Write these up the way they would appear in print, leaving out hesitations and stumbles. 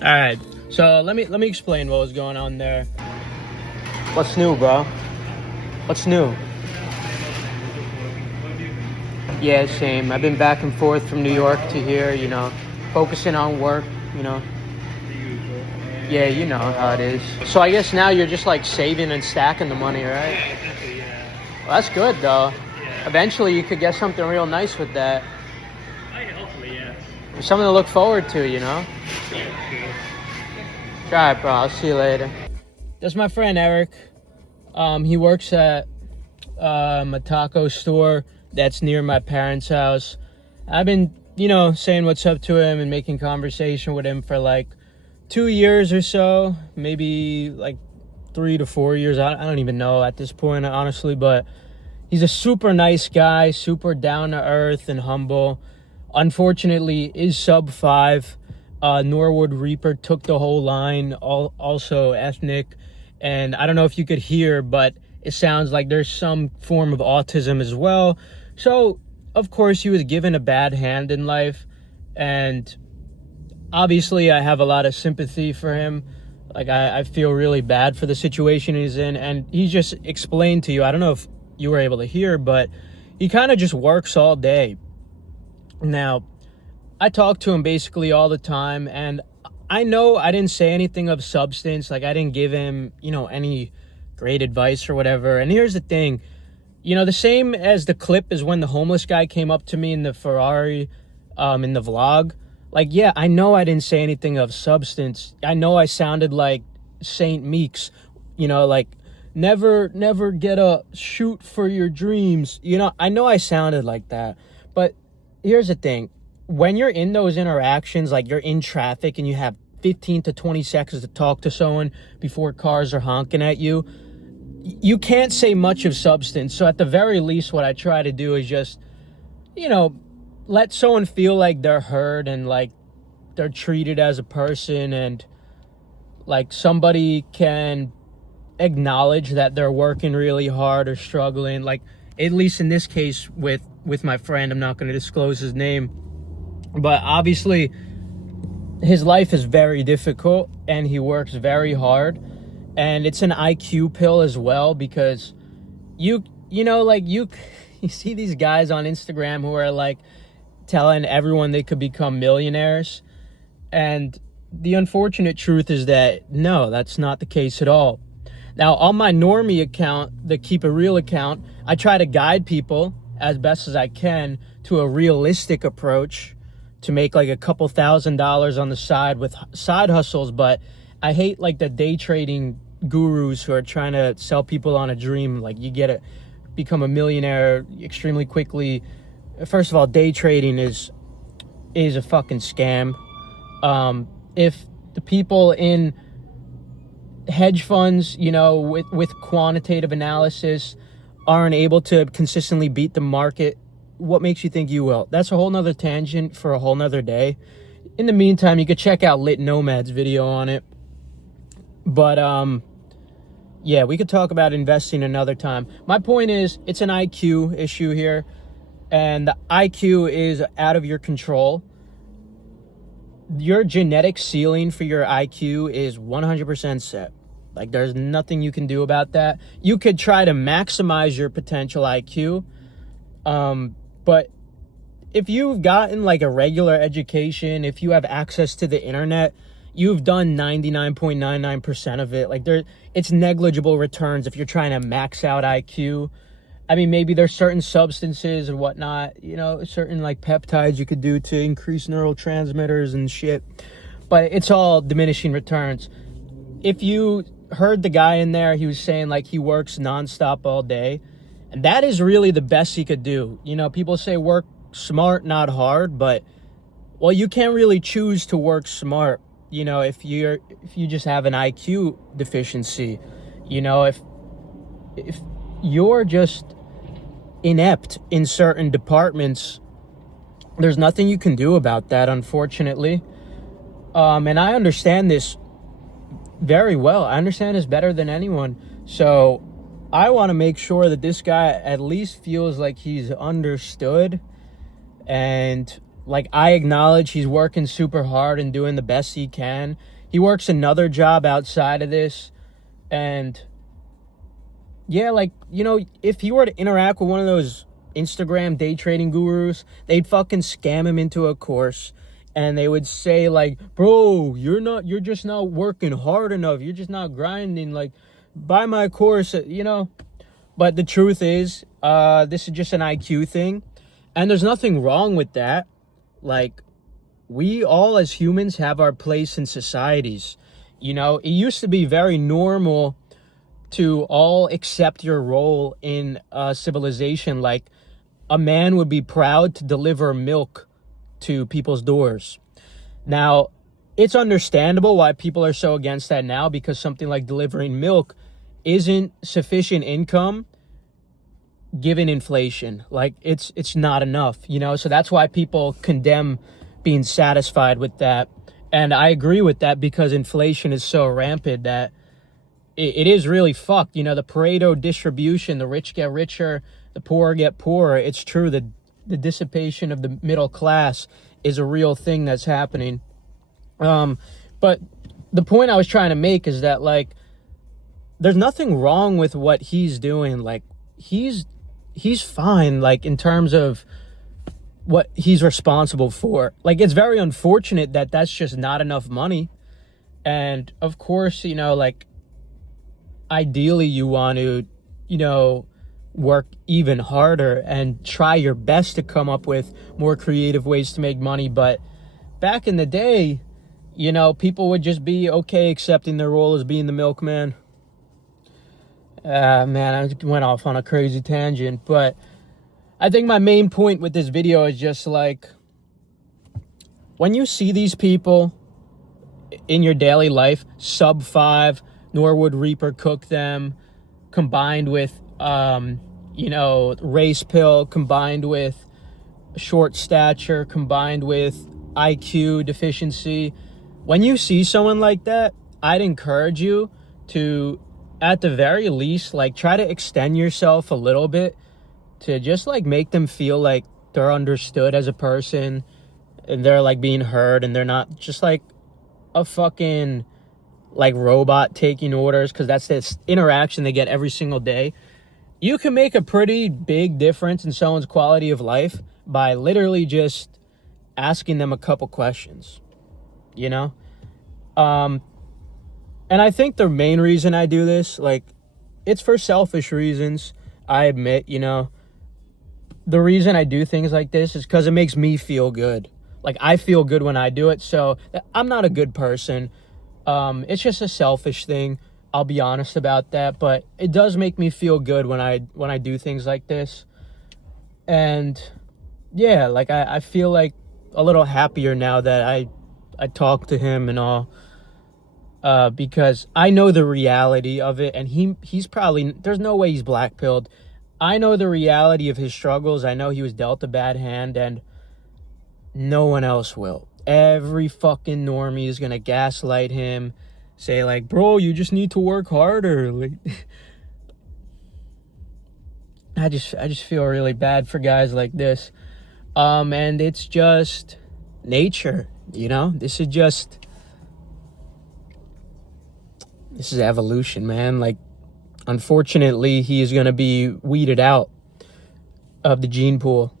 All right, so let me explain what was going on there. What's new, bro? What's new? Yeah, same. I've been back and forth from New York to here, focusing on work, Yeah, you know how it is. So I guess now you're just like saving and stacking the money, right? Yeah, essentially, yeah. Well, that's good though. Yeah. Eventually you could get something real nice with that. Hopefully, yeah. Something to look forward to, Yeah, All right, bro. I'll see you later. That's my friend Eric. He works at a taco store that's near my parents' house. I've been, saying what's up to him and making conversation with him for like 2 years or so, maybe like 3 to 4 years. I don't even know at this point, honestly, but he's a super nice guy, super down to earth and humble. Unfortunately, is sub5. Norwood Reaper took the whole line, also ethnic. And I don't know if you could hear, but it sounds like there's some form of autism as well. So, of course, he was given a bad hand in life. And obviously, I have a lot of sympathy for him. Like, I feel really bad for the situation he's in. And he just explained to you, I don't know if you were able to hear, but he kind of just works all day. Now, I talk to him basically all the time, and I know I didn't say anything of substance. Like, I didn't give him, any great advice or whatever. And here's the thing, the same as the clip is when the homeless guy came up to me in the Ferrari, in the vlog. Like, yeah, I know I didn't say anything of substance. I know I sounded like Saint Meeks, like, never get a shoot for your dreams. I know I sounded like that. But here's the thing. When you're in those interactions, like you're in traffic and you have 15 to 20 seconds to talk to someone before cars are honking at you, you can't say much of substance. So at the very least, what I try to do is just, let someone feel like they're heard and like they're treated as a person, and like somebody can acknowledge that they're working really hard or struggling. Like, at least in this case with my friend, I'm not going to disclose his name, but obviously his life is very difficult and he works very hard, and it's an IQ pill as well, because you see these guys on Instagram who are like telling everyone they could become millionaires, and the unfortunate truth is that no, that's not the case at all. Now, on my normie account, the Keep It Real account, I try to guide people as best as I can to a realistic approach to make like a couple $1,000s on the side with side hustles. But I hate like the day trading gurus who are trying to sell people on a dream. Like, you get to become a millionaire extremely quickly. First of all, day trading is a fucking scam. If the people in hedge funds, with quantitative analysis aren't able to consistently beat the market, what makes you think you will? That's a whole nother tangent for a whole nother day. In the meantime, you could check out Lit Nomad's video on it. But yeah, we could talk about investing another time. My point is, it's an IQ issue here, and the IQ is out of your control. Your genetic ceiling for your IQ is 100% set. Like, there's nothing you can do about that. You could try to maximize your potential IQ, but if you've gotten like a regular education, if you have access to the internet, you've done 99.99% of it. Like, it's negligible returns if you're trying to max out IQ. I mean, maybe there's certain substances and whatnot, certain like peptides you could do to increase neurotransmitters and shit, but it's all diminishing returns. If you heard the guy in there, he was saying like he works nonstop all day, and that is really the best he could do. People say work smart, not hard, but well, you can't really choose to work smart, if you just have an IQ deficiency. If you're just inept in certain departments, there's nothing you can do about that, unfortunately. And I understand this very well. I understand this better than anyone. So I want to make sure that this guy at least feels like he's understood and like, I acknowledge he's working super hard and doing the best he can. He works another job outside of this. And yeah, like, you know, if he were to interact with one of those Instagram day trading gurus, they'd fucking scam him into a course. And they would say, like, bro, you're just not working hard enough. You're just not grinding. Like, buy my course, you know. But the truth is, this is just an IQ thing. And there's nothing wrong with that. Like, we all as humans have our place in societies. You know, it used to be very normal to all accept your role in civilization. Like, a man would be proud to deliver milk to people's doors. Now, it's understandable why people are so against that now, because something like delivering milk isn't sufficient income given inflation. Like, it's not enough, you know? So that's why people condemn being satisfied with that. And I agree with that, because inflation is so rampant that it is really fucked. You know, the Pareto distribution, the rich get richer, the poor get poorer. It's true that the dissipation of the middle class is a real thing that's happening. But the point I was trying to make is that, like, there's nothing wrong with what he's doing. Like, he's fine, like, in terms of what he's responsible for. Like, it's very unfortunate that that's just not enough money. And of course, you know, like, ideally you want to, you know, work even harder and try your best to come up with more creative ways to make money. But back in the day, you know, people would just be okay accepting their role as being the milkman. Man, I went off on a crazy tangent, but I think my main point with this video is just, like, when you see these people in your daily life, sub5, Norwood Reaper cook them, combined with, you know, race pill, combined with short stature, combined with IQ deficiency. When you see someone like that, I'd encourage you to, at the very least, like, try to extend yourself a little bit to just, like, make them feel like they're understood as a person and they're, like, being heard, and they're not just, like, a fucking, like, robot taking orders, because that's this interaction they get every single day. You can make a pretty big difference in someone's quality of life by literally just asking them a couple questions, you know? And I think the main reason I do this, like, it's for selfish reasons, I admit, you know? The reason I do things like this is because it makes me feel good. Like, I feel good when I do it, so I'm not a good person. It's just a selfish thing. I'll be honest about that, but it does make me feel good when I do things like this. And yeah, like, I feel like a little happier now that I talk to him and all, because I know the reality of it, and he's probably, there's no way he's black-pilled. I know the reality of his struggles. I know he was dealt a bad hand, and no one else will. Every fucking normie is gonna gaslight him, say, like, bro, you just need to work harder. Like, I just feel really bad for guys like this. And it's just nature, you know? This is evolution, man. Like, unfortunately, he is gonna be weeded out of the gene pool.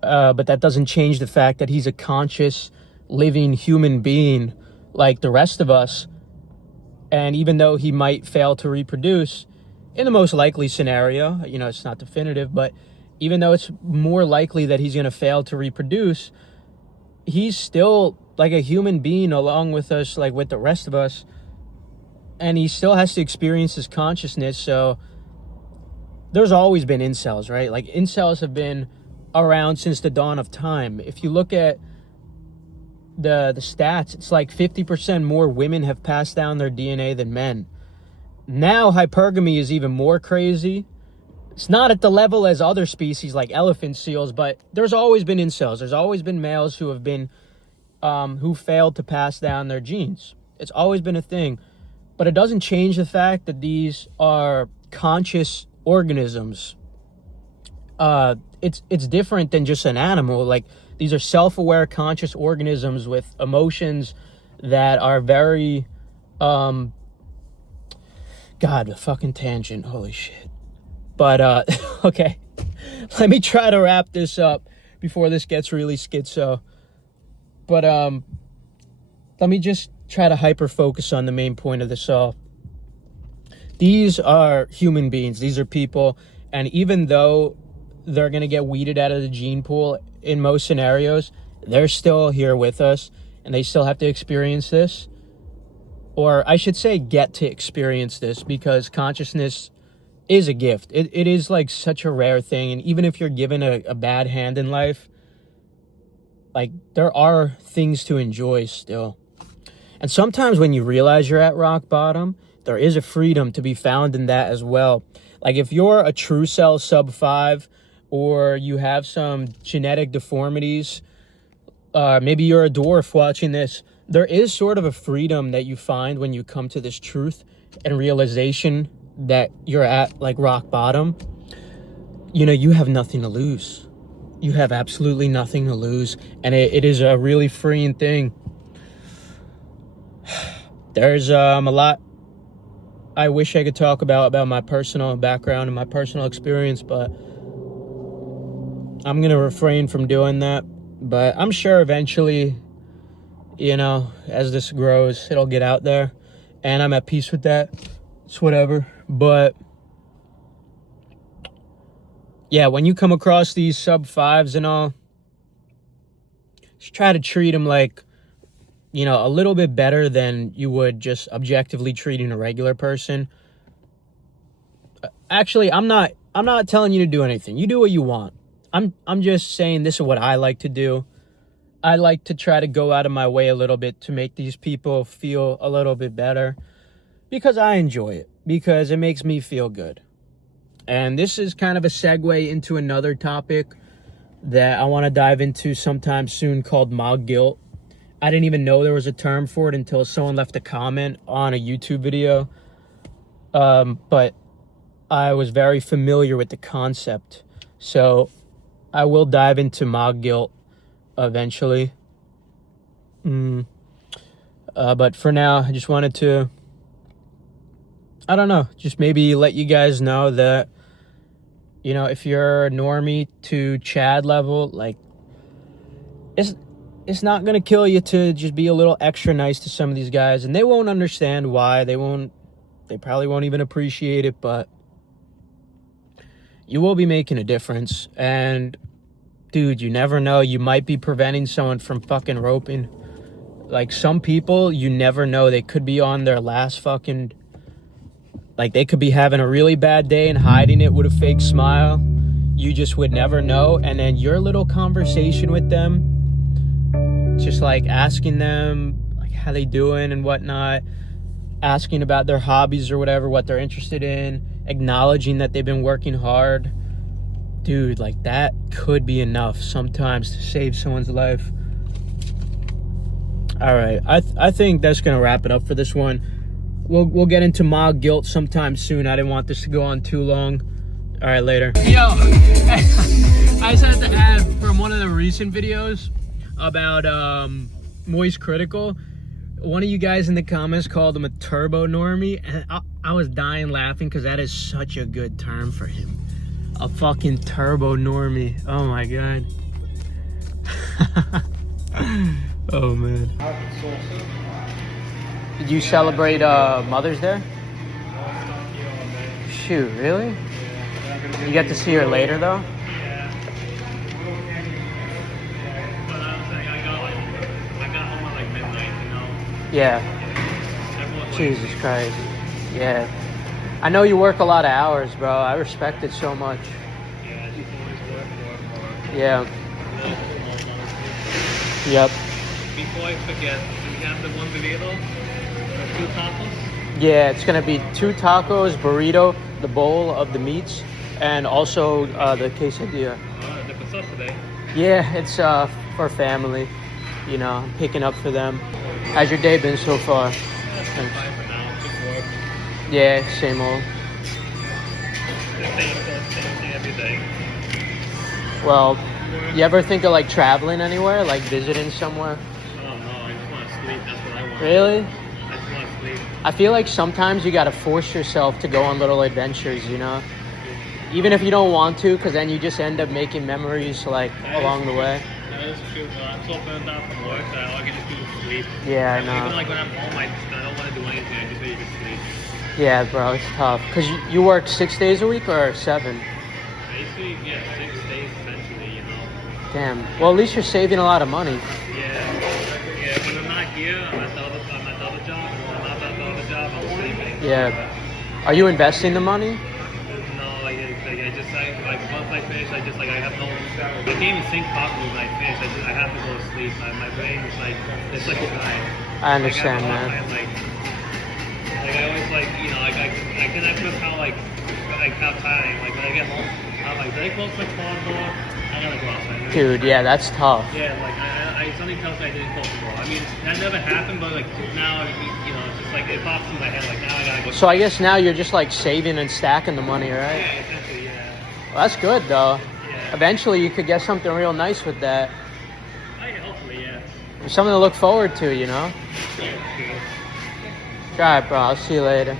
But that doesn't change the fact that he's a conscious, living human being like the rest of us. And even though he might fail to reproduce, in the most likely scenario, you know, it's not definitive, but even though it's more likely that he's going to fail to reproduce, he's still like a human being along with us, like with the rest of us. And he still has to experience his consciousness. So there's always been incels, right? Like, incels have been around since the dawn of time. If you look at the stats, it's like 50% more women have passed down their DNA than men. Now hypergamy is even more crazy. It's not at the level as other species like elephant seals, but there's always been incels. There's always been males who have been who failed to pass down their genes. It's always been a thing. But it doesn't change the fact that these are conscious organisms. It's different than just an animal. Like, These are self-aware, conscious organisms with emotions that are very, God, the fucking tangent, holy shit. But, okay, let me try to wrap this up before this gets really schizo. But, let me just try to hyper-focus on the main point of this all. These are human beings. These are people. And even though they're going to get weeded out of the gene pool in most scenarios, they're still here with us. And they still have to experience this. Or I should say get to experience this, because consciousness is a gift. It is like such a rare thing. And even if you're given a bad hand in life, like there are things to enjoy still. And sometimes when you realize you're at rock bottom, there is a freedom to be found in that as well. Like if you're a true cell sub5, or you have some genetic deformities, maybe you're a dwarf watching this, there is sort of a freedom that you find when you come to this truth and realization that you're at like rock bottom. You know, you have nothing to lose. You have absolutely nothing to lose. And it is a really freeing thing. There's a lot I wish I could talk about my personal background and my personal experience, but I'm going to refrain from doing that. But I'm sure eventually, you know, as this grows, it'll get out there. And I'm at peace with that. It's whatever. But yeah, when you come across these sub5s and all, just try to treat them like, you know, a little bit better than you would just objectively treating a regular person. Actually, I'm not telling you to do anything. You do what you want. I'm just saying this is what I like to do. I like to try to go out of my way a little bit to make these people feel a little bit better, because I enjoy it, because it makes me feel good. And this is kind of a segue into another topic that I want to dive into sometime soon, called mob guilt. I didn't even know there was a term for it until someone left a comment on a YouTube video. But I was very familiar with the concept. So I will dive into mob guilt eventually. But for now, I just wanted to, I don't know, just maybe let you guys know that, you know, if you're a normie to Chad level, like, it's not going to kill you to just be a little extra nice to some of these guys. And they won't understand why. They probably won't even appreciate it, but you will be making a difference. And dude, you never know. You might be preventing someone from fucking roping. Like some people, you never know. They could be on their last fucking, like they could be having a really bad day and hiding it with a fake smile. You just would never know. And then your little conversation with them, just like asking them like how they doing and whatnot, asking about their hobbies or whatever, what they're interested in, acknowledging that they've been working hard. Dude, like that could be enough sometimes to save someone's life. All right, I think that's gonna wrap it up for this one. We'll get into mob guilt sometime soon. I didn't want this to go on too long. All right, later. Yo, I just had to add from one of the recent videos about Moist Critical. One of you guys in the comments called him a turbo normie, and I was dying laughing because that is such a good term for him. A fucking turbo normie. Oh my god. Oh man. Did you celebrate Mother's Day? Shoot, really? You get to see her later though? Yeah. Jesus Christ. Yeah. I know you work a lot of hours, bro. I respect it so much. Yeah, you always work more. Yeah. Yep. Before I forget, do we have the one burrito? The 2 tacos? Yeah, it's gonna be 2 tacos, burrito, the bowl of the meats, and also the quesadilla. The quesadilla today. Yeah, it's for family. You know, I'm picking up for them. How's your day been so far? That's fine for now. Just work. Yeah, same old. The same thing every day. Well, before. You ever think of like traveling anywhere, like visiting somewhere? Oh no, I just want to sleep. That's what I want. Really? I just want to sleep. I feel like sometimes you gotta force yourself to go on little adventures, you know? Even if you don't want to, because then you just end up making memories like along the way. That is true, bro. I'm so burnt out from work that all I can just do is sleep. Yeah, I Even know. like when I'm home, I don't want to do anything. I just ready to sleep. Yeah, bro, it's tough. Because you work 6 days a week or 7? Basically, yeah, 6 days essentially, you know. Damn. Well, at least you're saving a lot of money. Yeah. When I'm not here, I'm at the other job. And when I'm not at the other job, I'm sleeping. Yeah. Are you investing the money? No, like once I finish, I have no. I can't even think properly when I finish. I have to go to sleep. My brain is like it's like time. I understand, man. I always I cannot trust how how tiring. Like when I get home, I'm like, did I close my closet door? I gotta go outside. Dude, yeah, that's tough. Yeah, like something tells me I didn't close the door. I mean, that never happened, but like now, it's just like it pops in my head. Like now I gotta go. So I guess now you're just like saving and stacking the money, right? Yeah, essentially, yeah. Well, that's good though. Yeah. Eventually you could get something real nice with that. Oh, yeah, hopefully, yeah. Something to look forward to, you know? Yeah, true. Alright, bro, I'll see you later.